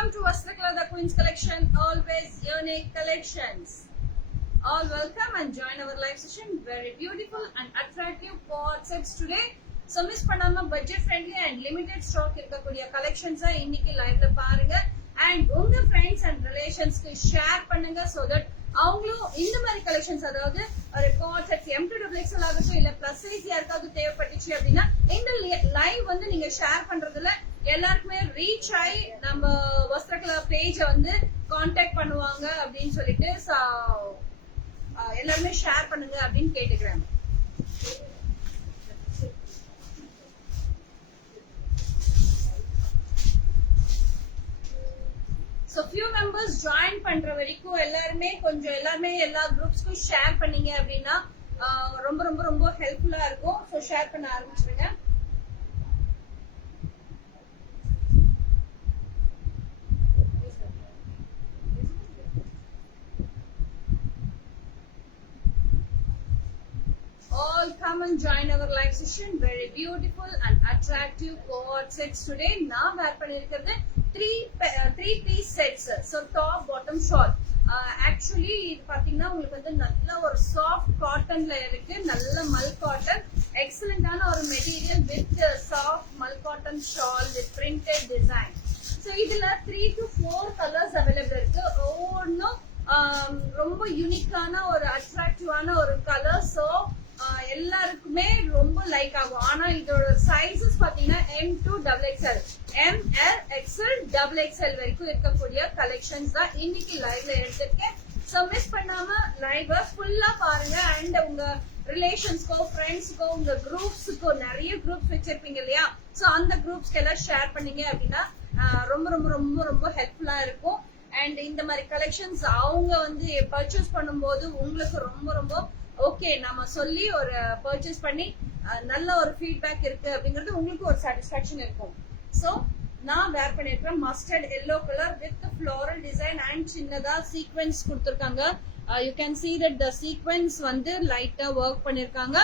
Welcome to Vastrakala the Queen's Collection, always unique collections. All welcome and join our live session. Very beautiful and attractive quad sets today. So miss பண்ணாம budget friendly and limited stock இருக்கக்கூடிய collections இன்னைக்கு liveல பாருங்க and உங்க friends and relationsக்கு share பண்ணுங்க so that அவங்களும் இந்த மாதிரி collections அதாவது ஒரு quad sets M2XL ஆகட்டும் இல்ல plus size யாருக்காவது தேவைப்பட்டுச்சு அப்படின்னா இந்த live வந்து நீங்க share பண்றதுல எல்லாருக்குமே ரீச் ஆகி நம்ம வஸ்திரகலா பேஜ வந்து கான்டாக்ட் பண்ணுவாங்க அப்படின்னு சொல்லிட்டு எல்லாருமே ஷேர் பண்ணுங்க அப்படின்னு கேட்டுக்கிறேன். So few members join பண்ற வரைக்கும் எல்லாருமே எல்லா குரூப்ஸ்க்கும் ஷேர் பண்ணீங்க அப்படின்னா ரொம்ப ரொம்ப ரொம்ப ஹெல்ப்ஃபுல்லா இருக்கும். ஸோ ஷேர் பண்ண ஆரம்பிச்சிருங்க. All come and join our live session. Very beautiful and attractive cord sets today. Now wear பண்ணிருக்கிறது three piece sets. So top bottom shawl. Actually இது பாத்தீங்கன்னா உங்களுக்கு வந்து நல்ல ஒரு சாஃப்ட் காட்டன்ல இருக்கு. நல்ல மல் காட்டன். எக்ஸலென்ட்டான ஒரு material with soft Mal cotton shawl with printed design. So இதுல 3 to 4 colors available இருக்கு. ஒவ்வொன்றும் ரொம்ப யூனிக்கான ஒரு அட்ராக்டிவான ஒரு கலர். ஸோ எல்லாருக்குமே ரொம்ப லைக் ஆகும். ஆனா இதோட சைஸஸ் பாத்தீங்கன்னா M2XL, ML, XL, XXL வரைக்கும் இருக்கக்கூடிய கலெக்ஷன்ஸ் தான் இன்னைக்கு லைவ்ல எடுத்திருக்கேன். ஸோ மிஸ் பண்ணாம லைவ் ஃபுல்லா பாருங்க. அண்ட் உங்க ரிலேஷன்ஸ்க்கோ ஃப்ரெண்ட்ஸ்க்கோ உங்க குரூப்ஸுக்கோ நிறைய குரூப்ஸ் வச்சிருப்பீங்க இல்லையா? ஸோ அந்த குரூப்ஸ்க்கு எல்லாம் ஷேர் பண்ணீங்க அப்படின்னா ரொம்ப ரொம்ப ரொம்ப ரொம்ப ஹெல்ப்ஃபுல்லா இருக்கும். அண்ட் இந்த மாதிரி கலெக்ஷன்ஸ் அவங்க வந்து பர்ச்சேஸ் பண்ணும்போது உங்களுக்கு ரொம்ப ரொம்ப ஓகே நம்ம சொல்லி ஒரு பர்ச்சேஸ் பண்ணி நல்ல ஒரு ஃபீட்பேக் இருக்கு அப்படிங்கிறது உங்களுக்கு ஒரு சாட்டிஸ்பாக்சன் இருக்கும். ஸோ நான் வேர் பண்ணிருக்கேன் mustard yellow colour with floral design and சின்னதா சீக்வென்ஸ் கொடுத்துருக்காங்க. You can see that the sequence வந்து லைட்டா ஒர்க் பண்ணிருக்காங்க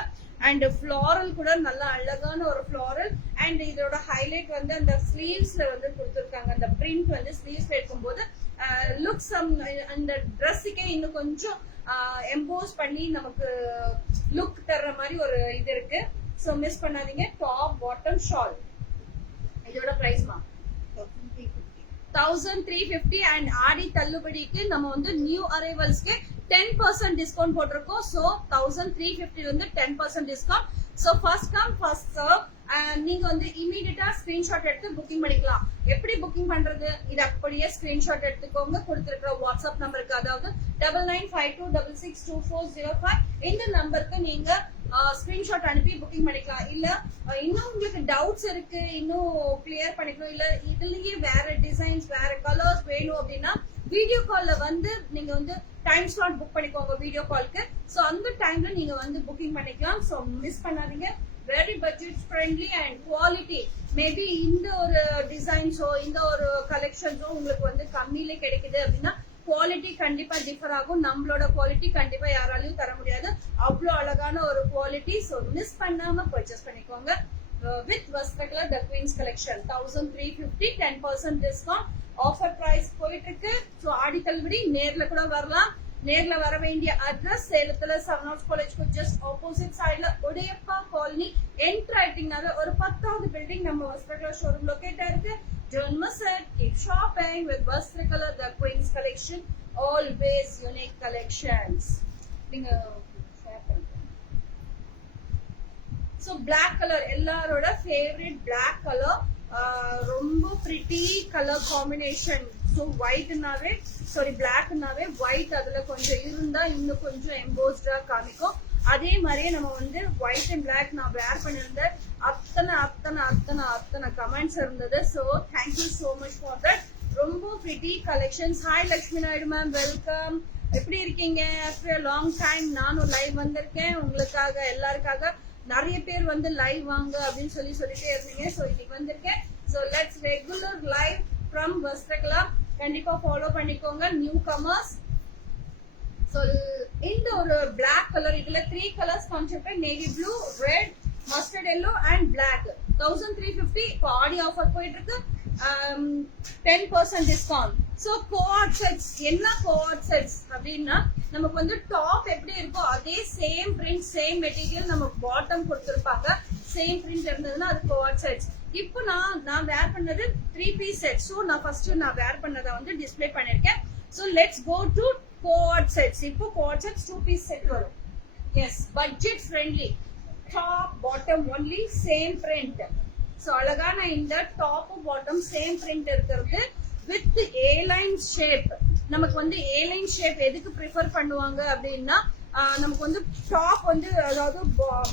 அண்ட் ஃப்ளோரல் கூட நல்ல அழகான ஒரு ஃப்ளோரல். அண்ட் இதோட ஹைலைட் வந்து அந்த ஸ்லீவ்ஸ்ல வந்து கொடுத்துருக்காங்க. அந்த பிரிண்ட் வந்து ஸ்லீவ்ஸ்ல இருக்கும்போது லுக்ஸ் அந்த ட்ரெஸ்ஸுக்கே இன்னும் கொஞ்சம் எம்போஸ் பண்ணி நமக்கு லுக் தர்ற மாதிரி ஒரு இது இருக்கு. சோ மிஸ் பண்ணாதீங்க. டாப் பாட்டம் ஷால் இதோட பிரைஸ்மா 1350 அண்ட் ஆடி தள்ளுபடிக்கு நம்ம வந்து நியூ அரைவல்ஸ்க்கு 10% டிஸ்கவுண்ட் போட்டிருக்கோம். சோ 1350 வந்து 10% discount. So first come first serve. நீங்க வந்து இமீடியட்டா ஸ்கிரீன்ஷாட் எடுத்து புக்கிங் பண்ணிக்கலாம். எப்படி புக்கிங் பண்றது? இது அப்படியே ஸ்கிரீன்ஷாட் எடுத்துக்கோங்க கொடுத்திருக்கிற வாட்ஸ்அப் நம்பருக்கு, அதாவது 9952662405 இந்த நம்பருக்கு நீங்க ஸ்கிரீன்ஷாட் அனுப்பி புக்கிங் பண்ணிக்கலாம். இல்ல இன்னும் உங்களுக்கு டவுட்ஸ் இருக்கு, இன்னும் கிளியர் பண்ணிக்கணும், இல்ல இதுலயே வேற டிசைன்ஸ் வேற கலர்ஸ் வேணும் அப்படின்னா வீடியோ கால்ல வந்து நீங்க வந்து டைம் ஸ்லாட் புக் பண்ணிக்கோங்க வீடியோ கால்க்கு. சோ அந்த டைம்ல நீங்க வந்து புக்கிங் பண்ணிக்கலாம். சோ மிஸ் பண்ணாதீங்க. Very budget friendly and quality. Maybe இந்த ஒரு டிசைன்ஸோ இந்த ஒரு கலெக்ஷன்ஸோ உங்களுக்கு வந்து கம்மியில கிடைக்குது அப்படின்னா குவாலிட்டி கண்டிப்பா டிஃபர் ஆகும். நம்மளோட குவாலிட்டி கண்டிப்பா யாராலையும் தர முடியாது. அவ்வளோ அழகான ஒரு குவாலிட்டி. ஸோ மிஸ் பண்ணாம பர்ச்சேஸ் பண்ணிக்கோங்க. With Vastrakala the queens collection 1350 10% discount offer price போயிட்டு இருக்கு. ஸோ ஆடி தள்ளுபடி நேர்ல கூட வரலாம். நேர்ல வர வேண்டிய அட்ரஸ் சேலத்துல செவன் ஆர்ட்ஸ் காலேஜ்க்கு ஜஸ்ட் ஆப்போசிட் சைட்ல உடையப்பா காலனி என்டர் ஆயிட்டீங்கன்னாவே ஒரு 10வது பில்டிங் நம்ம வஸ்திரகலா ஷோரூம் லொகேட் ஆயிருக்கு. Don't miss it. Keep shopping with Vastrakala the Queen's Collection. Always unique collections. நீங்க ஷேர் பண்ணுங்க. So black color எல்லாரோட ஃபேவரட் black color. ரொம்ப பிரிட்டி கலர் காம்பினேஷன். ஸோ ஒயிட்னாவே பிளாக்னாவே ஒயிட் அதுல கொஞ்சம் இருந்தா இன்னும் கொஞ்சம் எம்போஸ்டா காமிக்கும். அதே மாதிரியே நம்ம வந்து ஒயிட் அண்ட் பிளாக் நான் வேர் பண்ணிருந்தேன். அத்தனை கமெண்ட்ஸ் இருந்தது. So thank you so much for that. ரொம்ப pretty collections. Hi Lakshmi Naidu ma'am, welcome. எப்படி இருக்கீங்க? ஆஃப்டர் லாங் டைம் நானும் லைவ் வந்திருக்கேன் உங்களுக்காக, எல்லாருக்காக. நிறைய பேர் வந்து லைவ் வாங்க அப்படின்னு சொல்லிட்டே இருந்தீங்க. ஸோ இன்னைக்கு வந்திருக்கேன். So let's regular live from Vastrakala. கண்டிப்பா ஃபாலோ பண்ணிக்கோங்க நியூ கமர்ஸ். ஸோ இந்த ஒரு பிளாக் கலர், இதுல 3 colours concept, navy blue, red, mustard yellow and black. 1350 இப்போ ஆடி ஆஃபர் போயிட்டு இருக்கு. 10% டிஸ்கவுண்ட். ஸோ கோஆர்ட் செட்ஸ் என்ன கோஆர்ட் செட்ஸ் அப்படின்னா நமக்கு வந்து டாப் எப்படி இருக்கோ அதே சேம் பிரிண்ட் சேம் மெட்டீரியல் நமக்கு பாட்டம் கொடுத்துருப்பாங்க. சேம் பிரிண்ட் இருந்ததுன்னா அது கோஆர்ட் செட்ஸ். இப்போ நான் வேர் பண்ணது 3 பீஸ் செட். ஸோ நான் ஃபர்ஸ்ட் நான் வேர் பண்ணதை வந்து டிஸ்பிளே பண்ணிருக்கேன். So let's go to coord sets. இப்போ கோஆர்ட் செட்ஸ் 2 பீஸ் செட் வரும். Yes, budget friendly, top bottom only same print. So அழகான இந்த டாப் பாட்டம் சேம் பிரிண்ட் இருக்கிறது வித் ஏலைன் ஷேப். நமக்கு வந்து ஏலைன் ஷேப் எதுக்கு ப்ரிஃபர் பண்ணுவாங்க அப்படின்னா நமக்கு வந்து டாப் வந்து அதாவது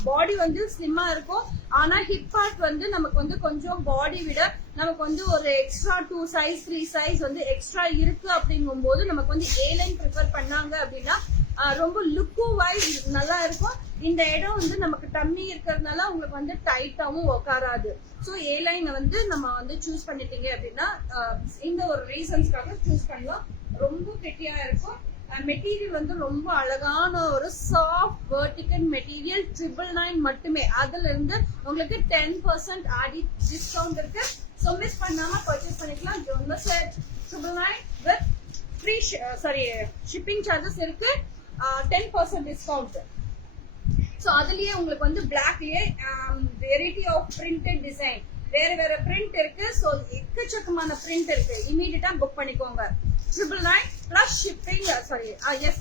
பாடி வந்து ஸ்லிம்மா இருக்கும். ஆனா ஹிப் பார்ட் வந்து நமக்கு வந்து கொஞ்சம் பாடி விட நமக்கு வந்து ஒரு எக்ஸ்ட்ரா 2 சைஸ் 3 சைஸ் வந்து எக்ஸ்ட்ரா இருக்கு அப்படிங்கும் போது நமக்கு வந்து ஏலைன் ப்ரிஃபர் பண்ணாங்க அப்படின்னா ரொம்ப லுக்கு வைஸ் நல்லா இருக்கும். இந்த இடம் வந்து நமக்கு டம்மி இருக்கிறதுனால உங்களுக்கு வந்து டைட்டாவும் உட்காராது. ஸோ ஏலைனை வந்து நம்ம வந்து சூஸ் பண்ணிட்டீங்க அப்படின்னா இந்த ஒரு ரீசன்ஸ்க்காக சூஸ் பண்ணலாம். ரொம்ப பிரிட்டியா இருக்கும். மெட்டீரியல் வந்து ரொம்ப அழகான ஒரு சாஃப்ட் வெர்டிகல் மெட்டீரியல் 999 மட்டுமே. அதுல இருந்து உங்களுக்கு 10% ஆடி டிஸ்கவுண்ட் இருக்கு. ஸோ மிஸ் பண்ணாம பர்ச்சேஸ் பண்ணிக்கலாம். ஜோன்ம set 999 with free shipping charges இருக்கு. 10% டிஸ்கவுண்ட். ஸோ அதுலயே உங்களுக்கு வந்து பிளாக்லயே வெரைட்டி ஆஃப் பிரிண்டட் டிசைன் வேற வேற பிரிண்ட் இருக்கு. ஸோ எக்கச்சக்கமான பிரிண்ட் இருக்கு. இமீடியட்டா புக் பண்ணிக்கோங்க. 999 plus shipping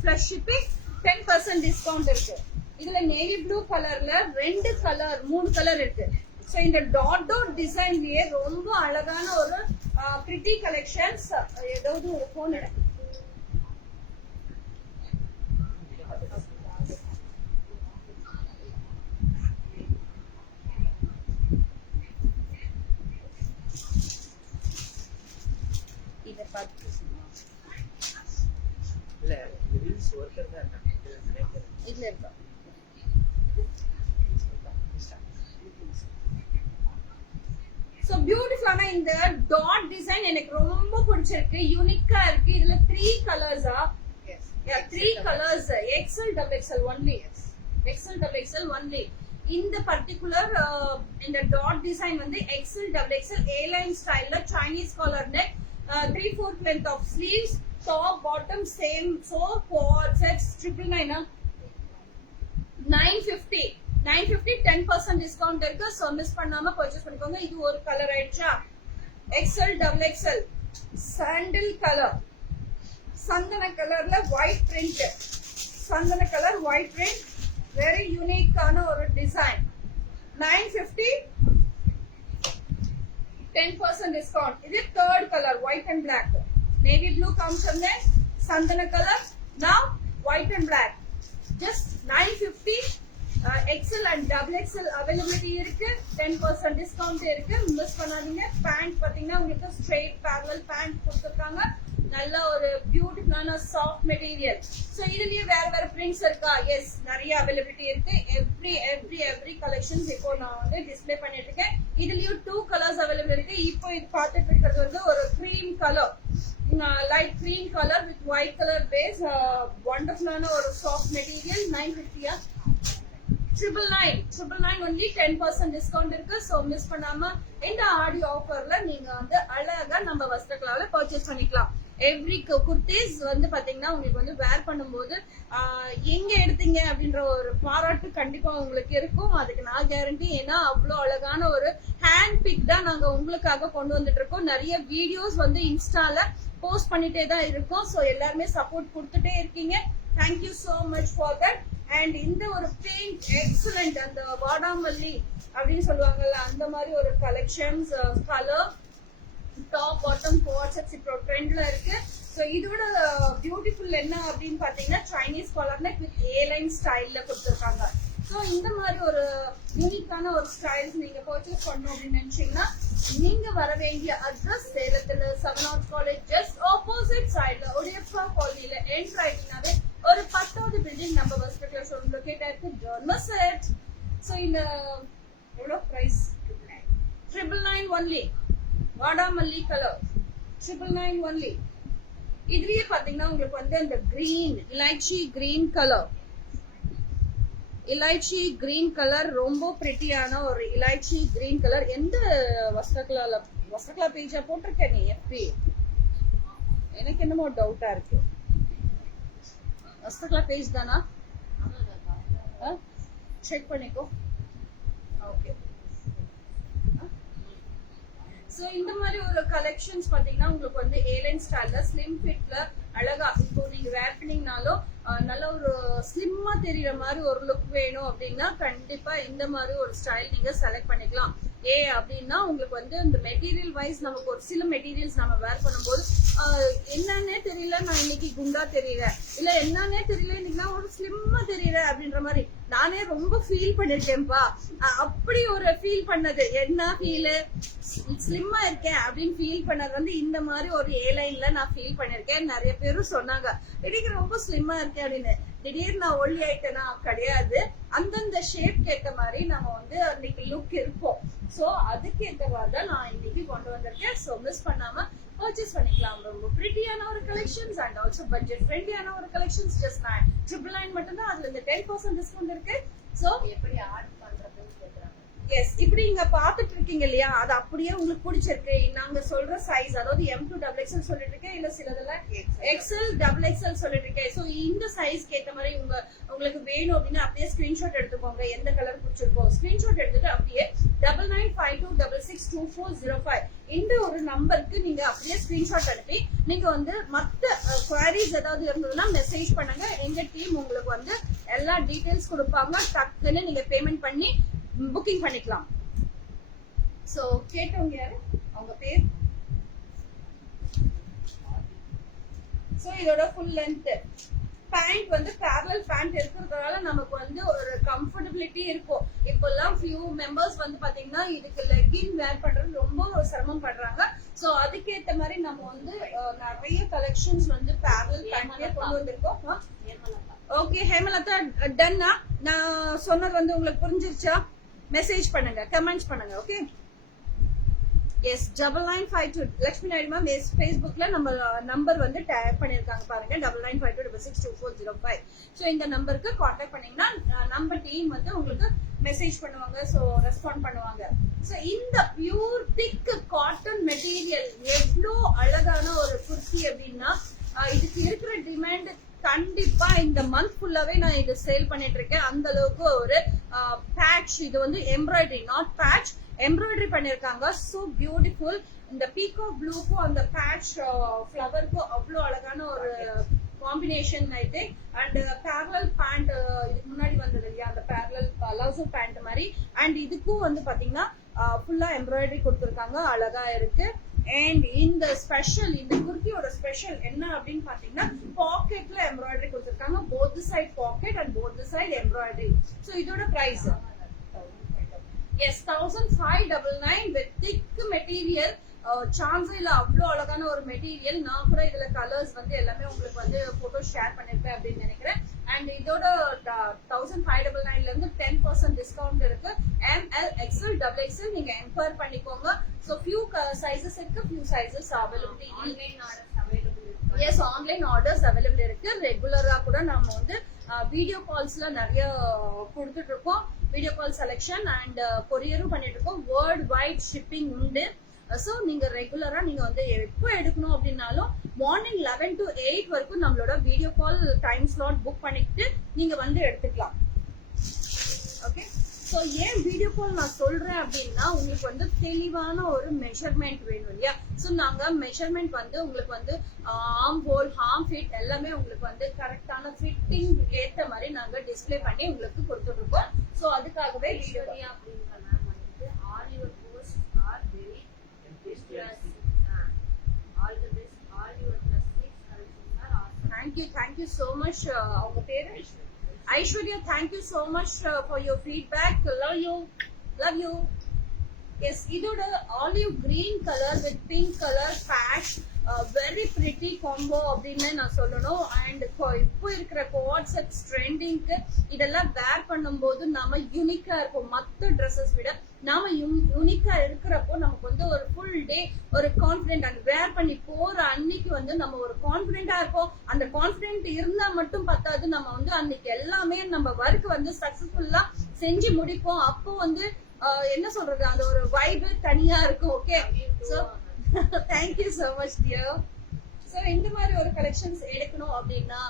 plus shipping 10% discount இருக்கு. இதுல நேவி ப்ளூ கலர்ல 2 கலர் 3 கலர் இருக்கு. ஸோ இந்த டாட் டிசைன்லயே ரொம்ப அழகான ஒரு பிரிட்டி கலெக்ஷன்ஸ். ஏதாவது ஒரு போன் எடுத்து இதை பார்த்து இதுல இருக்கா. சோ பியூட்டிஃபுல்லான இந்த டாட் டிசைன் எனக்கு ரொம்ப பிடிச்சிருக்கு. யூனிக்கா இருக்கு. இதுல 3 கலர்ஸா? Yes, 3 colours. XL double XL only. XL double XL only. இந்த பர்டிகுலர் இந்த டாட் டிசைன் வந்து XL double XL A line ஸ்டைல்ல Chinese collar neck 3/4 length of sleeves, top bottom same. So quad sets 999 950 10% discount இருக்கு. So miss பண்ணாம purchase பண்ணிக்கோங்க. இது ஒரு colour ஆயிடுச்சா? எக்ஸ்எல் டபுள் எக்ஸ்எல் சாண்டில் கலர், சந்தன கலர்ல ஒயிட் பிரிண்ட். சந்தன கலர் ஒயிட் பிரிண்ட், வெரி யூனிக்கான ஒரு டிசைன். 950 10% discount. இது third color, white and black. Navy blue comes from there. Sandana color. Now white and black. Just 950. XL and double XL availability இருக்கு. 10% discount இருக்கு. Miss பண்ணாதீங்க. Pant பாத்தீங்கன்னா உங்களுக்கு straight parallel pant கொடுத்திருக்காங்க. நல்ல ஒரு பியூட்டிஃபுல்லான சாஃப்ட் மெட்டீரியல். சோ இதுலயே வேற வேற பிரிண்ட்ஸ் இருக்கா? எஸ், நிறைய அவைலபிலிட்டி இருக்கு. எவ்ரி கலெக்ஷன்ஸ் இப்போ நான் வந்து டிஸ்ப்ளே பண்ணிட்டு இருக்கேன். இதுலயும் 2 கலர்ஸ் அவைலபிள் இருக்கு. இப்போ இது பார்த்துட்டு இருக்கிறது வந்து ஒரு cream colour, light cream colour with white colour base. வண்டர்ஃபுல்லான ஒரு சாஃப்ட் மெட்டீரியல். 950 999 only 10% டிஸ்கவுண்ட் இருக்கு. சோ மிஸ் பண்ணாம இந்த ஆடி ஆஃபர்ல நீங்க வந்து அழகா நம்ம வஸ்திரங்களால பர்ச்சேஸ் பண்ணிக்கலாம். எவ்ரி குர்த்திஸ் வந்து பாத்தீங்கன்னா உங்களுக்கு வந்து வேர் பண்ணும்போது எங்க எடுத்தீங்க அப்படின்ற ஒரு பாராட்டு கண்டிப்பா உங்களுக்கு இருக்கும். அதுக்கு நான் கேரண்டி. ஏன்னா அவ்வளவு அழகான ஒரு ஹேண்ட் பிக் தான் நாங்க உங்களுக்காக கொண்டு வந்துட்டு இருக்கோம். நிறைய வீடியோஸ் வந்து இன்ஸ்டால போஸ்ட் பண்ணிட்டே தான் இருக்கோம். சோ எல்லாருமே சப்போர்ட் கொடுத்துட்டே இருக்கீங்க. Thank you so much for that. And இந்த ஒரு பிங்க் எக்ஸலண்ட், அந்த வாடாமல்லி அப்படின்னு சொல்லுவாங்கல்ல அந்த மாதிரி ஒரு collections colour top bottom coats இப்போ ட்ரெண்ட்ல இருக்கு. சோ இதோட பியூட்டிஃபுல் என்ன அப்படின்னு பாத்தீங்கன்னா Chinese collar neck with A line ஸ்டைல்ல கொடுத்துருக்காங்க. சோ இந்த மாதிரி ஒரு யூனிக்கான ஒரு ஸ்டைல்ஸ் நீங்க பர்ச்சேஸ் பண்ணணும் அப்படின்னு நினைச்சீங்கன்னா நீங்க வர வேண்டிய அட்ரஸ் சேலத்துல 7 காலேஜ் ஜஸ்ட் ஆப்போசிட் சைட்ல ஒடியப்பா காலனில என்ட்ரு ஆயிட்டீங்கன்னாவே ஒரு 10வது பில்டிங் நம்ம வஸ்திரக்கலா ஷோரூம் லொகேட் ஆயிருக்கு. ஜோன்ம செட். சோ இந்த எவ்வளவு பிரைஸ்? 999 ஒன்லி. வாடாமல்லி கலர் 999 ஒன்லி. இதுலயே பாத்தீங்கன்னா உங்களுக்கு வந்து அந்த கிரீன் இலைச்சி கிரீன் கலர், இலைச்சி கிரீன் கலர் ரொம்ப பிரிட்டியான ஒரு இலைச்சி கிரீன் கலர். எந்த வஸ்திரக்கலால வசக்லா பேஜா போட்டிருக்க நீ FB? எனக்கு என்னமோ டவுட்டா இருக்கு. வசக்லா பேஜ் தானா? செக் பண்ணிக்கோ. ஓகே. சோ இந்த மாதிரி ஒரு கலெக்ஷன்ஸ் பாத்தீங்கன்னா உங்களுக்கு வந்து ஏலைன் ஸ்டைல்ல ஸ்லிம் ஃபிட்ல அழகா இப்போ நீங்க வேர் பண்ணீங்கனாலும் நல்ல ஒரு ஸ்லிம்மா தெரியற மாதிரி ஒரு லுக் வேணும் அப்படின்னா கண்டிப்பா இந்த மாதிரி ஒரு ஸ்டைல் நீங்க செலக்ட் பண்ணிக்கலாம். அப்படின்னா உங்களுக்கு வந்து இந்த மெட்டீரியல் வைஸ் நமக்கு ஒரு சில மெட்டீரியல்ஸ் நம்ம வேர் பண்ணும்போது என்னன்னே தெரியல, நான் இன்னைக்கு குண்டா தெரியல, இல்ல என்னன்னே தெரியல இன்னைக்கு நான் ஒரு ஸ்லிம்மா தெரியல அப்படின்ற மாதிரி நானே ரொம்ப ஃபீல் பண்ணிருக்கேன்ப்பா. அப்படி ஒரு ஃபீல் பண்ணது என்ன ஃபீல், ஸ்லிம்மா இருக்கேன் அப்படின்னு ஃபீல் பண்ணது வந்து இந்த மாதிரி ஒரு ஏலைன்ல நான் ஃபீல் பண்ணிருக்கேன். நிறைய பேரும் சொன்னாங்க இன்னைக்கு ரொம்ப ஸ்லிம்மா இருக்கேன் அப்படின்னு. திடீர்னு நான் ஒல்லி ஆயிட்டேனா? கிடையாது. அந்தந்த ஷேப் ஏத்த மாதிரி நம்ம வந்து அன்னைக்கு லுக் இருப்போம். சோ அதுக்கு ஏத்த மாதிரி தான் நான் இன்னைக்கு கொண்டு வந்திருக்கேன். சோ மிஸ் பண்ணாம பர்ச்சேஸ் பண்ணிக்கலாம். ரொம்ப பிரிட்டியான ஒரு கலெக்ஷன்ஸ் அண்ட் ஆல்சோ பட்ஜெட் ஃப்ரெண்ட்லியான ஒரு கலெக்ஷன்ஸ். ஜஸ்ட் 999 மட்டும் தான். அதுல இந்த 10% டிஸ்கவுண்ட் இருக்கு. சோ எப்படி ஆர்டர் பண்றதுன்னு கேக்குறாங்க. எஸ், இப்படி நீங்க பாத்துட்டு இருக்கீங்க இல்லையா, அது அப்படியே உங்களுக்கு பிடிச்சிருக்கு. நாங்க சொல்ற சைஸ் அதாவது M2 XXL சொல்லிட்டு இருக்கேன், இல்ல சிலதுல XL XXL சொல்லிட்டு இருக்கேன். சோ இந்த சைஸ்க்கு ஏத்த மாதிரி உங்களுக்கு வேணும் அப்படின்னா அப்படியே ஸ்கிரீன்ஷாட் எடுத்துக்கோங்க. எந்த கலர் பிடிச்சிருக்கோ ஸ்கிரீன்ஷாட் எடுத்துட்டு அப்படியே 9952662405 இந்த ஒரு நம்பருக்கு நீங்க அப்படியே ஸ்கிரீன்ஷாட் அனுப்பி நீங்க வந்து மத்த குவாரிஸ் ஏதாவது இருந்ததுன்னா மெசேஜ் பண்ணுங்க. எங்க டீம் உங்களுக்கு வந்து எல்லா டீடைல்ஸ் கொடுப்பாங்க. டக்குன்னு நீங்க பேமெண்ட் பண்ணி புக்கிங் பண்ணிக்கலாம். சோ கேட்டவங்க யாரு, அவங்க பேர். சோ இதோட ஃபுல் லென்த் பேண்ட் வந்து parallel பேண்ட் இருக்கிறதுனால நமக்கு வந்து ஒரு கம்ஃபர்டபிலிட்டி இருக்கும். இப்பெல்லாம் ஃபியூ மெம்பர்ஸ் வந்து பாத்தீங்கன்னா இதுக்கு லெகின் வேர் பண்றது ரொம்ப சிரமம் பண்றாங்க. சோ அதுக்கேத்த மாதிரி நம்ம வந்து நிறைய கலெக்ஷன்ஸ் வந்து parallel பேண்ட்லயே கொண்டு வந்திருக்கோம். ஓகே ஹேமலதா, டன்னா? நான் சொன்னது வந்து உங்களுக்கு புரிஞ்சிருச்சா? மெசேஜ் பண்ணுங்க, கமெண்ட்ஸ் பண்ணுங்க. Okay. Yes, 9952 Lakshmi Naidu ma'am ஃபேஸ்புக்ல நம்ம நம்பர் வந்து டேக் பண்ணிருக்காங்க பாருங்க, 9952662405. ஸோ இந்த நம்பருக்கு கான்டாக்ட் பண்ணீங்கன்னா நம்ம டீம் வந்து உங்களுக்கு மெசேஜ் பண்ணுவாங்க. ஸோ ரெஸ்பாண்ட் பண்ணுவாங்க. ஸோ இந்த பியூர் திக் காட்டன் மெட்டீரியல் எவ்வளோ அழகான ஒரு குர்த்தி அப்படின்னா இதுக்கு இருக்கிற டிமாண்ட் கண்டிப்பா இந்த மந்த் ஃபுல்லாவே நான் இது சேல் பண்ணிட்டு இருக்கேன். அந்த அளவுக்கு ஒரு பேட்ச், இது வந்து எம்ப்ராய்டரி நாட் பேட்ச், எம்ப்ராய்டரி பண்ணிருக்காங்க. So beautiful. இந்த பீகாக் ப்ளூக்கும் அந்த பேட்ச் ஃபிளவருக்கும் அவ்வளோ அழகான ஒரு காம்பினேஷன் ஆயிட்டு. அண்ட் பேரலல் பேண்ட் இதுக்கு முன்னாடி வந்தது இல்லையா, அந்த பேரலல் பலாசோ பேண்ட் மாதிரி. அண்ட் இதுக்கும் வந்து பாத்தீங்கன்னா ஃபுல்லா எம்ப்ராய்டரி கொடுத்துருக்காங்க, அழகா இருக்கு. அண்ட் இந்த ஸ்பெஷல், இந்த குர்த்தியோட ஸ்பெஷல் என்ன அப்படின்னு பாத்தீங்கன்னா பாக்கெட்ல எம்ப்ராய்டரி கொடுத்துருக்காங்க. Both side pocket and both side embroidery. So இதோட price is 1599 with thick material. சான்ஸே இல்ல, அவ்வளோ அழகான ஒரு மெட்டீரியல். நான் கூட இதுல கலர்ஸ் வந்து எல்லாமே உங்களுக்கு வந்து போட்டோ ஷேர் பண்ணிருப்பேன் அப்படின்னு நினைக்கிறேன். அண்ட் இதோட 1599ல இருந்து 10% டிஸ்கவுண்ட் இருக்கு. ML XL XXL நீங்க என்கொயர் பண்ணிக்கோங்க. சோ ஃபியூ சைசஸ் இருக்கு, few sizes availability. Yes, online orders available இருக்கு. ரெகுலரா கூட நம்ம வந்து வீடியோ கால்ஸ்ல நிறைய கொடுத்துட்டு இருக்கோம். வீடியோ கால் செலெக்ஷன் அண்ட் கொரியரும் பண்ணிட்டு இருக்கோம். வேர்ல்ட் வைட் ஷிப்பிங் உண்டு. சோ நீங்க ரெகுலரா நீங்க வந்து எப்போ எடுக்கணும் அப்படின்னாலும் மார்னிங் 11 to 8 வரைக்கும் நம்மளோட video call time slot book பண்ணிட்டு நீங்க வந்து எடுத்துக்கலாம். ஓகே. சோ ஏன் வீடியோ கால் நான் சொல்றேன் அப்படின்னா உங்களுக்கு வந்து தெளிவான ஒரு மெஷர்மெண்ட் வேணும் இல்லையா. சோ நாங்க மெஷர்மெண்ட் வந்து உங்களுக்கு வந்து ஆர்ம் ஹோல், ஆர்ம் ஃபிட் எல்லாமே உங்களுக்கு வந்து கரெக்டான ஃபிட்டிங் ஏத்த மாதிரி நாங்க டிஸ்ப்ளே பண்ணி உங்களுக்கு கொடுத்துட்டு இருக்கோம். சோ அதுக்காகவே வீடியோ அப்படின்ற மேம் வந்து all your post are very all the best, all your blessings are awesome. Thank you so much. அவங்க பேரு Aishwarya. Thank you so much for your feedback. Love you. Yes, இதோட olive green colour with pink colour batch very pretty combo அப்படின்னு நான் சொல்லணும். And இப்போ இருக்கிற WhatsApp ட்ரெண்டிங்க்கு இதெல்லாம் வேர் பண்ணும்போது நாம யூனிக்கா இருப்போம். மற்ற ட்ரெஸ்ஸஸ் விட நாம யூனிக்கா இருக்கிறப்போ நமக்கு வந்து ஒரு ஃபுல் டே ஒரு கான்பிடென்ட், அண்ட் வேர் பண்ணி போற அன்னைக்கு வந்து நம்ம ஒரு கான்பிடென்டா இருப்போம். அந்த கான்பிடென்ட் இருந்தா மட்டும் பத்தாது, நம்ம வந்து அன்னைக்கு எல்லாமே நம்ம ஒர்க் வந்து சக்சஸ்ஃபுல்லா செஞ்சு முடிப்போம். அப்போ வந்து என்ன சொல்றது அந்த ஒரு வைப் தனியா இருக்கும். Okay, so thank you so much dear. So இந்த மாதிரி ஒரு கலெக்ஷன்ஸ் எடுக்கணும் அப்படின்னா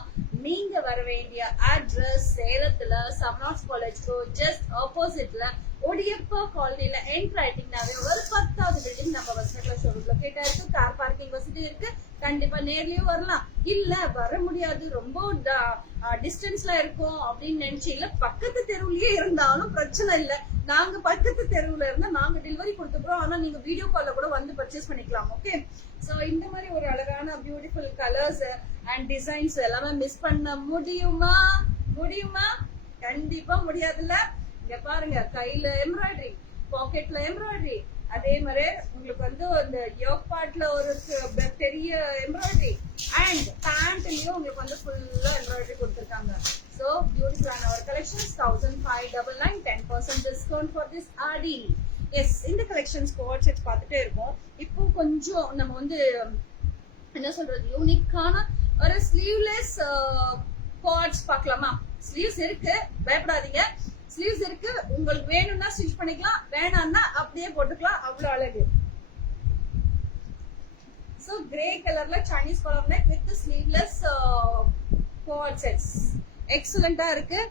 நீங்க வர வேண்டிய அட்ரஸ் சேலத்துல சம்ராஜ் காலேஜ் ஜஸ்ட் ஆப்போசிட்ல ஒடியப்பா காலனில என்ட்ரு ஆயிட்டீங்கன்னாவே ஒரு 10வது பில்டிங் நம்ம வசதில ஷோரூம் லொகேட் ஆயிருக்கு. கார் பார்க்கிங் வசதி இருக்கு. கண்டிப்பா நேர்லயும் வரலாம். இல்ல வர முடியாது ரொம்ப டிஸ்டன்ஸ்ல இருக்கும் அப்படின்னு நினைச்சீங்களா பக்கத்து தெருவுலயே இருந்தாலும் பிரச்சனை இல்ல. நாங்க பக்கத்து தெருவுல இருந்தா நாங்க டெலிவரி கொடுத்துக்கிறோம். ஆனா நீங்க வீடியோ கால்ல கூட வந்து பர்ச்சேஸ் பண்ணிக்கலாம். ஓகே, சோ இந்த மாதிரி ஒரு அழகான பியூட்டிஃபுல் கலர்ஸ் அண்ட் டிசைன்ஸ் எல்லாமே மிஸ் பண்ண முடியுமா? கண்டிப்பா முடியாதுல்ல. இங்க பாருங்க, கையில எம்ப்ராய்டரி, பாக்கெட்ல எம்ப்ராய்டரி, அதே மாதிரி உங்களுக்கு வந்து அந்த யோக் பார்ட்ல ஒரு பெரிய எம்ப்ராய்டரி அண்ட் பேண்ட்லயும் உங்களுக்கு வந்து ஃபுல்லா எம்ப்ராய்டரி கொடுத்திருக்காங்க. சோ பியூட்டிஃபுல்லான ஒரு collections 1599 10% discount for this Aadi. S, இந்த கலெக்ஷன்ஸ் கோட் செட் பார்த்துட்டே இருக்கோம். இப்போ கொஞ்சம் நம்ம வந்து என்ன சொல்றது யூனிக்கான ஒரு ஸ்லீவ்லெஸ் கார்ட்ஸ் பார்க்கலாமா? ஸ்லீவ்ஸ் இருக்கு, பயப்படாதீங்க. ஸ்லீவ்ஸ் இருக்கு, உங்களுக்கு வேணும்னா ஸ்டிச் பண்ணிக்கலாம், வேணாம்னா அப்படியே போட்டுக்கலாம். அவ்வளவு அழகு. சோ கிரே கலர்ல Chinese collar neck with sleeveless coord sets எக்ஸலென்ட்டா இருக்கு.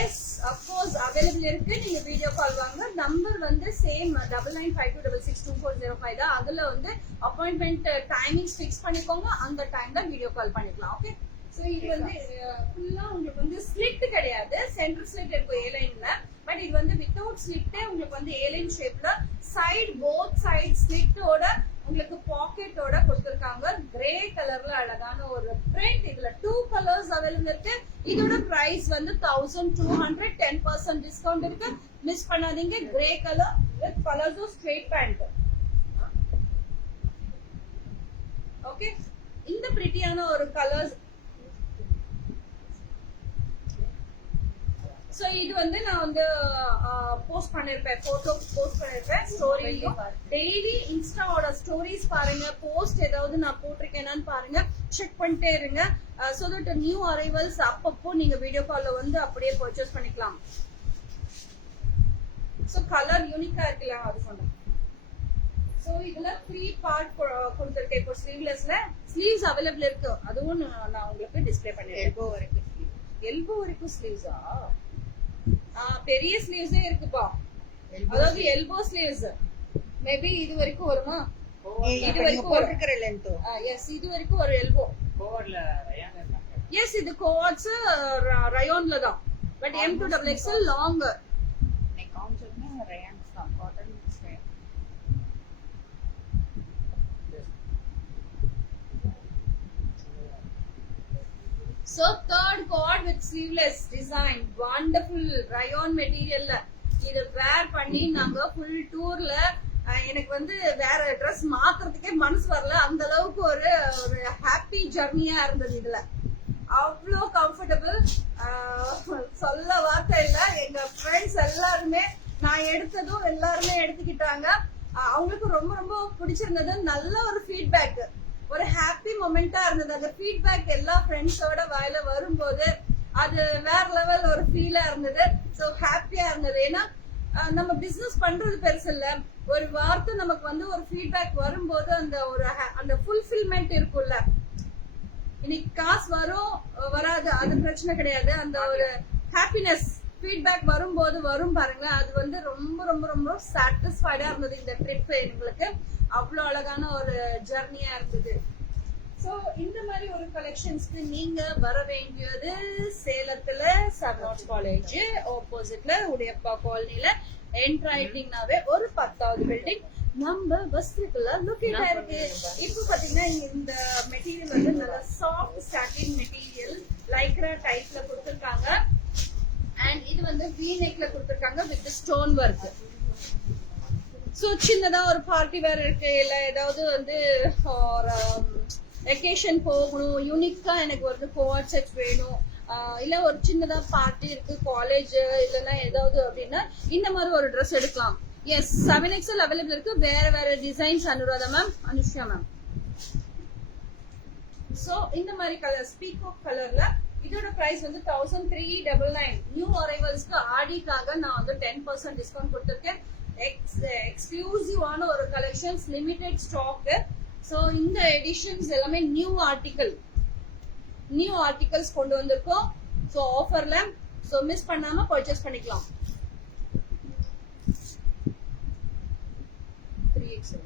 எஸ், அப்கோர்ஸ் அவைலபிள் இருக்கு. நீங்க வீடியோ கால் வாங்க. நம்பர் வந்து சேம் 9952662405 தான். அதுல வந்து அப்பாயின்மெண்ட் டைமிங்ஸ் ஃபிக்ஸ் பண்ணிக்கோங்க. அந்த டைம்ல வீடியோ கால் பண்ணிக்கலாம். ஓகே, சோ இது வந்து ஃபுல்லா உங்களுக்கு வந்து ஸ்லிட் கிடையாது, சென்டர் ஸ்லிட் இருக்கும் ஏ லைன்ல. பட் இது வந்து வித்தவுட் ஸ்லிட்டே உங்களுக்கு வந்து ஏ லைன் ஷேப்ல சைடு போத் சைடு ஸ்லிட்டோட உங்களுக்கு பாக்கெட்டோட கொடுத்திருக்காங்க. கிரே கலர்ல அழகான ஒரு பிரிண்ட். இதுல 2 கலர்ஸ் அவைலபிள் இருக்கு. இதோட பிரைஸ் வந்து 1200 10% டிஸ்கவுண்ட் இருக்கு. மிஸ் பண்ணாதீங்க. Grey colour with palazzo straight pant. Okay, இந்த பிரிட்டியான ஒரு கலர்ஸ். சோ இது வந்து நான் வந்து போஸ்ட் பண்ணிருப்பேன், போட்டோ போஸ்ட் பண்ணிருப்பேன் ஸ்டோரியும். டெய்லி இன்ஸ்டாவோட ஸ்டோரிஸ் பாருங்க, போஸ்ட் ஏதாவது நான் போட்டிருக்கேனான்னு பாருங்க, செக் பண்ணிட்டே இருங்க. சோ தட் நியூ அரைவல்ஸ் அப்பப்போ நீங்க வீடியோ கால்ல வந்து அப்படியே பர்ச்சேஸ் பண்ணிக்கலாம். சோ கலர் யூனிக்கா இருக்கலாம், அது சொன்னேன். சோ இதுல 3 பார்ட் கொடுத்திருக்கேன். இப்போ ஸ்லீவ்லெஸ்ல ஸ்லீவ்ஸ் அவைலபிள் இருக்கு. அதுவும் நான் உங்களுக்கு டிஸ்ப்ளே பண்ணிருக்கேன். எல்போ வரைக்கும் ஸ்லீவ்ஸா? பெரிய ஸ்லீவ்ஸே இருக்குப்பா. அதாவது எல்போ ஸ்லீவ்ஸ் மேபி இது வரைக்கும் வருமா? இது வரைக்கும் போட்டுக்கிற லெந்த். எஸ், இது வரைக்கும் ஒரு எல்போ. கோவர்ல ரயான் இருக்காங்க. எஸ், இது கோவர்ஸ் ரயான்ல தான். But M2XXL long. நீ கான்செப்ட்னா ரயான் தான், cotton rayon. So third cord with sleeveless design, wonderful rayon material. இது வேர் பண்ணி நாங்க ஃபுல் டூர்ல எனக்கு வந்து வேற ட்ரெஸ் மாத்துறதுக்கே மனசு வரல. அந்த அளவுக்கு ஒரு ஹாப்பி ஜர்னியா இருந்தது. இதுல அவ்வளோ கம்ஃபர்டபுள், சொல்ல வார்த்தை இல்ல. எங்க ஃப்ரெண்ட்ஸ் எல்லாருமே நான் எடுத்ததும் எல்லாருமே எடுத்துக்கிட்டாங்க. அவங்களுக்கு ரொம்ப ரொம்ப பிடிச்சிருந்தது. நல்ல ஒரு ஃபீட்பேக், ஒரு ஹாப்பி மொமெண்டா இருந்தது. அந்த ஃபீட்பேக் எல்லா ஃப்ரெண்ட்ஸோட வாயில வரும்போது அது வேற லெவல் ஒரு ஃபீலா இருந்தது. ஸோ ஹாப்பியா இருந்தது. ஏன்னா நம்ம பிசினஸ் பண்றது பெருசு இல்ல, ஒரு வார்த்தை நமக்கு வந்து ஒரு ஃபீட்பேக் வரும்போது அந்த ஒரு அந்த ஃபுல்ஃபில்மெண்ட் இருக்கும்ல. இன்னைக்கு காசு வரும் வராது அது பிரச்சனை கிடையாது. அந்த ஒரு ஹாப்பினஸ் ஃபீட்பேக் வரும்போது வரும் பாருங்க, அது வந்து ரொம்ப ரொம்ப ரொம்ப சாட்டிஸ்ஃபைடா இருந்தது. இந்த ட்ரிப் எங்களுக்கு அவ்வளவு அழகான ஒரு ஜர்னியா இருந்தது. சோ இந்த மாதிரி ஒரு கலெக்ஷன்ஸ்க்கு நீங்க வர வேண்டியது சேலத்துல சர்வநாட் காலேஜ் ஆப்போசிட்ல உடையப்பா காலனில என்ட்ரு ஆயிட்டீங்கன்னாவே ஒரு 10வது பில்டிங் நம்ம வஸ்திரக்குள்ள லொகேட் ஆயிருக்கு. இப்போ பாத்தீங்கன்னா இந்த மெட்டீரியல் வந்து நல்ல சாஃப்ட் சாட்டின் மெட்டீரியல் லைக்ரா டைப்ல கொடுத்திருக்காங்க. அண்ட் இது வந்து வி நெக்ல கொடுத்திருக்காங்க வித் ஸ்டோன் ஒர்க். சோ சின்னதா ஒரு பார்ட்டி வேர் இருக்கு, இல்ல ஏதாவது வந்து ஒரு வெக்கேஷன் போகணும், யூனிக்கா எனக்கு வந்து கோஆர்ட் செட் வேணும், இல்ல ஒரு சின்னதா பார்ட்டி இருக்கு, காலேஜ் இல்லைன்னா ஏதாவது அப்படின்னா இந்த மாதிரி ஒரு ட்ரெஸ் எடுக்கலாம். எஸ், 7XL அவைலபிள் இருக்கு. வேற வேற designs. Anuradha ma'am, Anushya ma'am. So இந்த மாதிரி கலர்ஸ் பீகாக் கலர்ல இதோட பிரைஸ் வந்து 1399. நியூ அரைவல்ஸ்க்கு ஆடிக்காக நான் வந்து 10% டிஸ்கவுண்ட் கொடுத்துருக்கேன். எக்ஸ்க்ளூசிவான ஒரு கலெக்ஷன்ஸ், லிமிடெட் ஸ்டாக். சோ இந்த எடிஷன்ஸ் எல்லாமே நியூ ஆர்டிகல்ஸ் கொண்டு வந்திருக்கோம். சோ ஆஃபர்ல சோ மிஸ் பண்ணாம பர்ச்சேஸ் பண்ணிக்கலாம். 3XL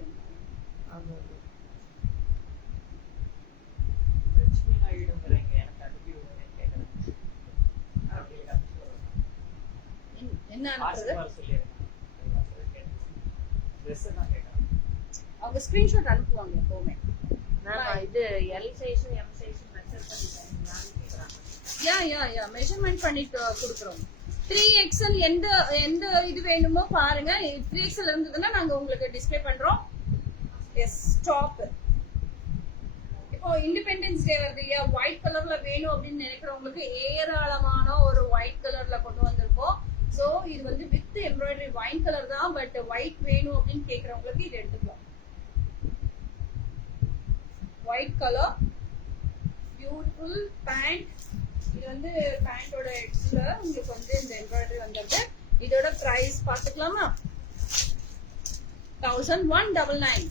என்ன அவங்க ஸ்கிரீன்ஷாட் அனுப்புவாங்க எப்பவுமே. இது L size M size measure பண்ணி தரீங்களான்னு கேக்குறாங்க. யா மெஷர்மென்ட் பண்ணிட்டு கொடுக்குறோம். 3XL எந்த இது வேணுமோ பாருங்க. 3XL இருந்ததுன்னா நாங்க உங்களுக்கு டிஸ்ப்ளே பண்றோம். Yes stop. இப்போ இண்டிபெண்டன்ஸ் டே வருது இல்லையா, ஒயிட் கலர்ல வேணும் அப்படின்னு நினைக்கிறவங்களுக்கு ஏராளமான ஒரு ஒயிட் கலர்ல கொண்டு வந்திருக்கோம். சோ இது வந்து வித் எம்ப்ராய்டரி ஒயிட் கலர் தான், பட் ஒயிட் வேணும் அப்படின்னு கேக்குறவங்களுக்கு இது எடுத்துக்கலாம். White colour beautiful pant. இது வந்து பேண்டோட எட்ஜ்ல உங்களுக்கு வந்து இந்த எம்ப்ராய்டரி வந்திருக்கு. இதோட price பாத்துக்கலாமா? 1199.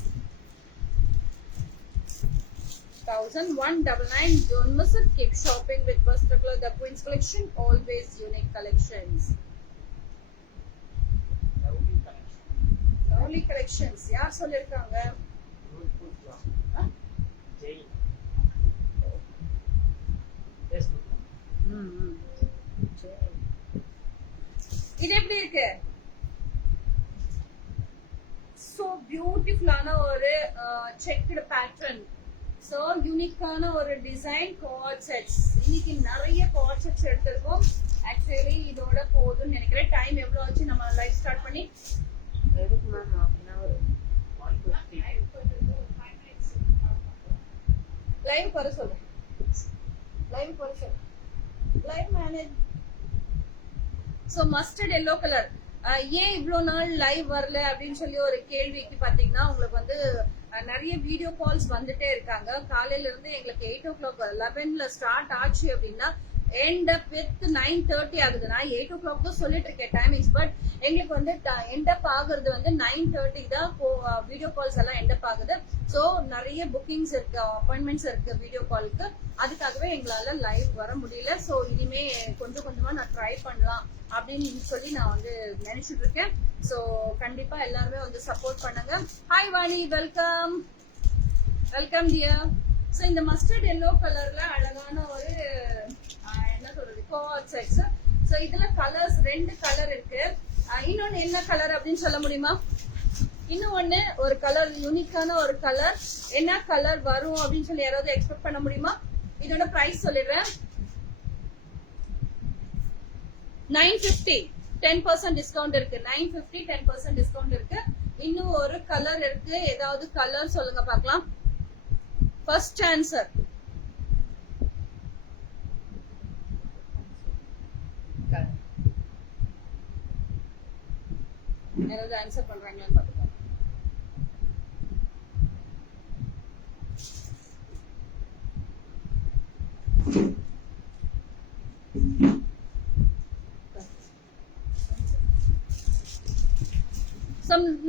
1199. Don't miss it. Keep shopping with Vastraclo, the Queen's collection. Always unique collections. Lovely collections. யார் சொல்லிருக்காங்க? இது எப்படி இருக்கு? சோ பியூட்டிஃபுல்லான ஒரு செக்டு பேட்டர்ன். சோ யூனிக்கான ஒரு டிசைன் கோட் செட்ஸ். இன்னைக்கு நிறைய கோட் செட்ஸ் எடுத்திருக்கோம். ஆக்சுவலி இதோட போதும்னு நினைக்கிறேன். டைம் எவ்வளவு ஆச்சு நம்ம லைவ் ஸ்டார்ட் பண்ணி? லைவ் வர சொல்லு. Live manage. So mustard yellow colour. ஏன் இவ்வளோ நாள் லைவ் வரல அப்படின்னு சொல்லி ஒரு கேள்விக்கு பாத்தீங்கன்னா, உங்களுக்கு வந்து நிறைய வீடியோ கால்ஸ் வந்துட்டே இருக்காங்க. காலையில இருந்து எங்களுக்கு 8 o'clock 11ல ஸ்டார்ட் ஆச்சு அப்படின்னா end up with 9:30 ஆகுது. நான் 8 o'clock தான் சொல்லிட்டு இருக்கேன் டைமிங்ஸ். பட் எங்களுக்கு வந்து end up ஆகுறது வந்து 9:30 தான் வீடியோ கால்ஸ் எல்லாம் end up ஆகுது. சோ நிறைய புக்கிங்ஸ் இருக்கு, அப்பாயின்மெண்ட்ஸ் இருக்கு வீடியோ காலுக்கு. அதுக்காகவே எங்களால லைவ் வர முடியல. சோ இனிமே கொஞ்சம் கொஞ்சமா நான் ட்ரை பண்ணலாம் அப்படின்னு சொல்லி நான் வந்து நினைச்சிட்டு இருக்கேன். சோ கண்டிப்பா எல்லாருமே வந்து சப்போர்ட் பண்ணுங்க. Hi Vani, welcome dear. So இந்த மஸ்டர்ட் எல்லோ கலர்ல அழகான ஒரு என்ன சொல்றது கோட் செட்ஸ். சோ இதுல கலர்ஸ் 2 கலர் இருக்கு. இன்னொன்னு என்ன கலர் அப்படின்னு சொல்ல முடியுமா? இன்னொன்னு ஒரு கலர், யூனிக்கான ஒரு கலர். என்ன கலர் வரும் அப்படின்னு சொல்லி யாராவது எக்ஸ்பெக்ட் பண்ண முடியுமா? இதோட பிரைஸ் சொல்லிடுறேன். 950. 10% டிஸ்கவுண்ட் இருக்கு. 950 10% டிஸ்கவுண்ட் இருக்கு. இன்னும் ஒரு கலர் இருக்கு. ஏதாவது கலர் சொல்லுங்க பார்க்கலாம். First answer. யாராவது ஆன்சர் பண்றாங்களான்னு பாத்துக்கோங்க.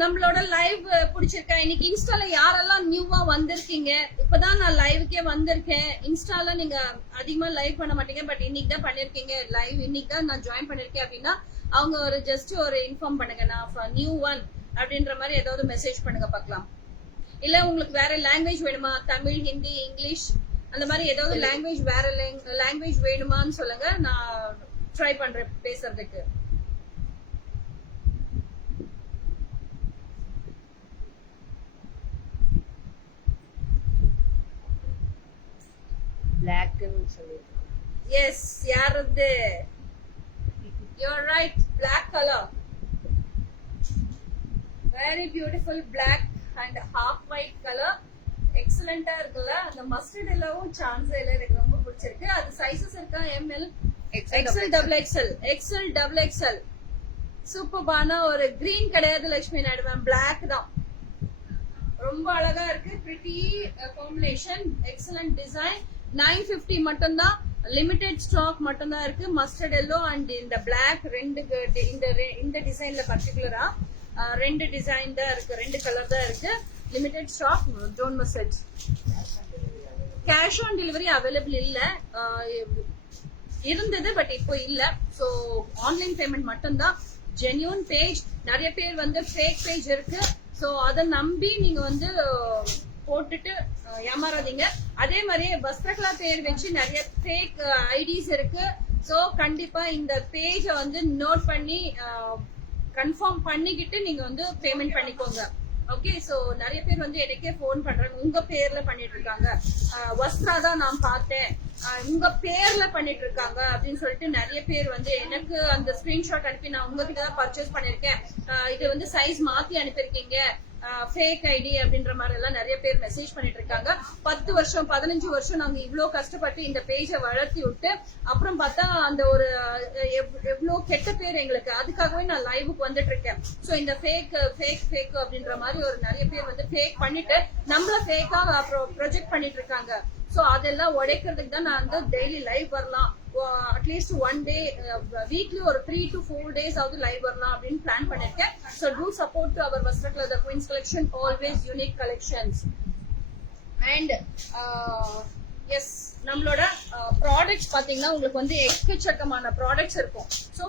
நம்மளோட லைவ் பிடிச்சிருக்கா? இன்னைக்கு இன்ஸ்டால யாரெல்லாம் நியூவா வந்திருக்கீங்க? இப்பதான் நான் லைவுக்கே வந்திருக்கேன். இன்ஸ்டால நீங்க அதிகமா லைவ் பண்ண மாட்டீங்க, பட் இன்னைக்கு தான் பண்ணிருக்கீங்க லைவ். இன்னைக்கு தான் நான் ஜாயின் பண்ணிருக்கேன் அப்படின்னா அவங்க ஒரு ஜஸ்ட் ஒரு இன்ஃபார்ம் பண்ணுங்க. நான் நியூ ஒன் அப்படின்ற மாதிரி ஏதாவது மெசேஜ் பண்ணுங்க பார்க்கலாம். இல்ல உங்களுக்கு வேற லாங்குவேஜ் வேணுமா? தமிழ், ஹிந்தி, இங்கிலீஷ் அந்த மாதிரி ஏதாவது லாங்குவேஜ், வேற லாங்குவேஜ் வேணுமான்னு சொல்லுங்க. நான் ட்ரை பண்றேன் பேசுறதுக்கு. black ன்னு சொல்லிருக்காங்க. Yes, யாரது? You're right, black color. Very beautiful black and half white color. எக்ஸலென்ட்டா இருக்குல்ல? அந்த மஸ்டர்ட் எல்லோவும் சான்ஸே இல்ல. எனக்கு ரொம்ப பிடிச்சிருக்கு. அது சைஸஸ் இருக்கா? ML, XL, double XL. சூப்பர்பான ஒரு கிரீன் கிடையாது லட்சுமி நாயுடு மேம், பிளாக் தான். ரொம்ப ரொம்ப அழகா இருக்கு. Pretty combination, excellent design. 950 மட்டும் தான், லிமிடெட் ஸ்டாக் மட்டும் தான் இருக்கு. மஸ்டர்ட் எல்லோ அண்ட் இந்த பிளாக் இந்த டிசைன்ல பர்டிகுலரா 2 டிசைன் தான் இருக்கு, 2 கலர் தான் இருக்கு. Limited stock. Don't miss it. Cash on delivery available இல்ல, இருந்தது பட் இப்போ இல்ல. சோ ஆன்லைன் பேமெண்ட் மட்டும் தான். ஜென்யூன் பேஜ், நிறைய பேர் வந்து ஃபேக் பேஜ் இருக்கு. சோ அதை நம்பி நீங்க வந்து போட்டுட்டு ஏமாறாதீங்க. அதே மாதிரி வஸ்திரகலா பேர் வச்சு நிறைய ஃபேக் ஐடிஸ் இருக்கு. சோ கண்டிப்பா இந்த பேஜ வந்து நோட் பண்ணி கன்ஃபார்ம் பண்ணிக்கிட்டு நீங்க வந்து பேமெண்ட் பண்ணிக்கோங்க. ஓகே. சோ நிறைய பேர் வந்து எனக்கே போன் பண்றாங்க, உங்க பேர்ல பண்ணிட்டு இருக்காங்க, வஸ்த்ரா தான் நான் பார்த்தேன், உங்க பேர்ல பண்ணிட்டு இருக்காங்க அப்படின்னு சொல்லிட்டு நிறைய பேர் வந்து எனக்கு அந்த ஸ்கிரீன்ஷாட் அனுப்பி நான் உங்ககிட்ட தான் பர்ச்சேஸ் பண்ணிருக்கேன், இது வந்து சைஸ் மாத்தி அனுப்பியிருக்கீங்க, ஃபேக் ஐடி அப்படின்ற மாதிரி எல்லாம் நிறைய பேர் மெசேஜ் பண்ணிட்டு இருக்காங்க. 10 வருஷம் 15 வருஷம் நாங்க இவ்ளோ கஷ்டப்பட்டு இந்த பேஜை வளர்த்தி விட்டு அப்புறம் பார்த்தா அந்த ஒரு எவ்வளவு கெட்ட பேர் எங்களுக்கு. அதுக்காகவே நான் லைவுக்கு வந்துட்டு இருக்கேன். சோ இந்த ஃபேக் அப்படின்ற மாதிரி ஒரு நிறைய பேர் வந்து ஃபேக் பண்ணிட்டு நம்மள ஃபேக்கா அப்புறம் ப்ரொஜெக்ட் பண்ணிட்டு இருக்காங்க. சோ அதெல்லாம் உடைக்கிறதுக்கு தான் நான் வந்து டெய்லி லைவ் வரலாம், அட்லீஸ்ட் 1 டே வீக்லி ஒரு 3 to 4 days ஆவது லைவ் வரலாம் அப்படின்னு பிளான் பண்ணிருக்கேன். So do support to our Vastrakala the queens collection, always unique collections. And yes, நம்மளோட ப்ராடக்ட்ஸ் பாத்தீங்கன்னா உங்களுக்கு வந்து எக்கச்சக்கமான ப்ராடக்ட்ஸ் இருக்கும். ஸோ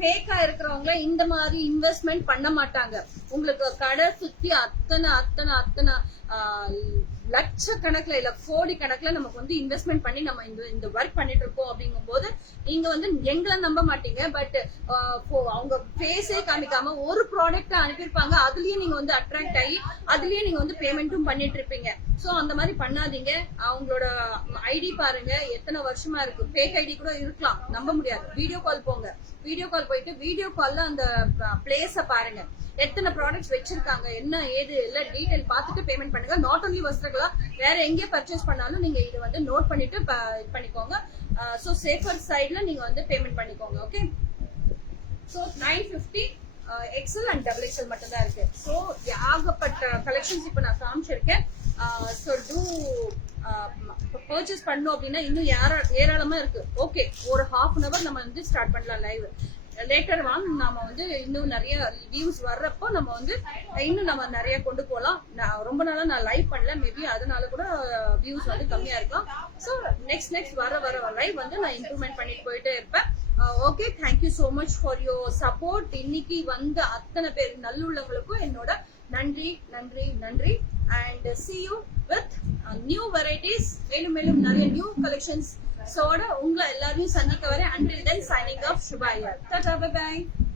ஃபேக்கா இருக்கிறவங்க இந்த மாதிரி இன்வெஸ்ட்மெண்ட் பண்ண மாட்டாங்க. உங்களுக்கு கடை சுத்தி அத்தனை லட்சக்கணக்கில் இல்ல கோடி கணக்குல நமக்கு வந்து இன்வெஸ்ட்மெண்ட் பண்ணி நம்ம இந்த ஒர்க் பண்ணிட்டு இருக்கோம். அப்படிங்கும் போது நீங்க வந்து எங்களை நம்ப மாட்டீங்க. பட் அவங்க ஃபேஸே காமிக்காம ஒரு ப்ராடக்ட் அனுப்பியிருப்பாங்க, அதுலயே நீங்க வந்து அட்ராக்ட் ஆகி அதுலயே நீங்க வந்து பேமெண்ட்டும் பண்ணிட்டு இருப்பீங்க. சோ அந்த மாதிரி பண்ணாதீங்க. அவங்களோட ஐடி பாருங்க, எத்தனை வருஷமா இருக்கு. ஃபேக் ஐடி கூட இருக்கலாம், நம்ப முடியாது. வீடியோ கால் போங்க, வீடியோ கால் போயிட்டு வீடியோ கால்ல அந்த பிளேஸ பாருங்க, எத்தனை ப்ராடக்ட்ஸ் வச்சிருக்காங்க, என்ன ஏது எல்லாம் டீடைல் பார்த்துட்டு பேமெண்ட் பண்ணுங்க. நாட் ஒன்லி வஸ்திரகலா, வேற எங்கே பர்ச்சேஸ் பண்ணாலும் நீங்க இதை வந்து நோட் பண்ணிட்டு பண்ணிக்கோங்க. சோ சேஃபர் சைட்ல நீங்க வந்து பேமெண்ட் பண்ணிக்கோங்க. Okay. So 950 XL and double XL மட்டும் தான் இருக்கு. சோ ஏகப்பட்ட கலெக்ஷன்ஸ் இப்ப நான் காமிச்சிருக்கேன். சோ டூ பர்ச்சேஸ் பண்ணோம் அப்படின்னா இன்னும் ஏராளமா இருக்கு. ஓகே, ஒரு half an hour நம்ம வந்து ஸ்டார்ட் பண்ணலாம் லைவ். லேட்டர் வாங்க, நாம வந்து இன்னும் நிறைய வியூஸ் வர்றப்போ நம்ம வந்து இன்னும் நம்ம நிறைய கொண்டு போகலாம். ரொம்ப நாளா நான் லைவ் பண்ணல, மேபி அதனால கூட வியூஸ் வந்து கம்மியா இருக்கலாம். ஸோ நெக்ஸ்ட் வர லைவ் வந்து நான் இம்ப்ரூவ்மெண்ட் பண்ணிட்டு போயிட்டே இருப்பேன். Okay, thank you so much for your support. இன்னைக்கு வந்த அத்தனை பேர் நல்லுள்ளவங்களுக்கும் என்னோட நன்றி. And see you with new varieties. மேலும் நிறைய நியூ கலெக்ஷன்ஸ் சோட உங்களை எல்லாரையும் சந்திக்க வரேன். until then signing off, Shubhaya. Tata, bye bye.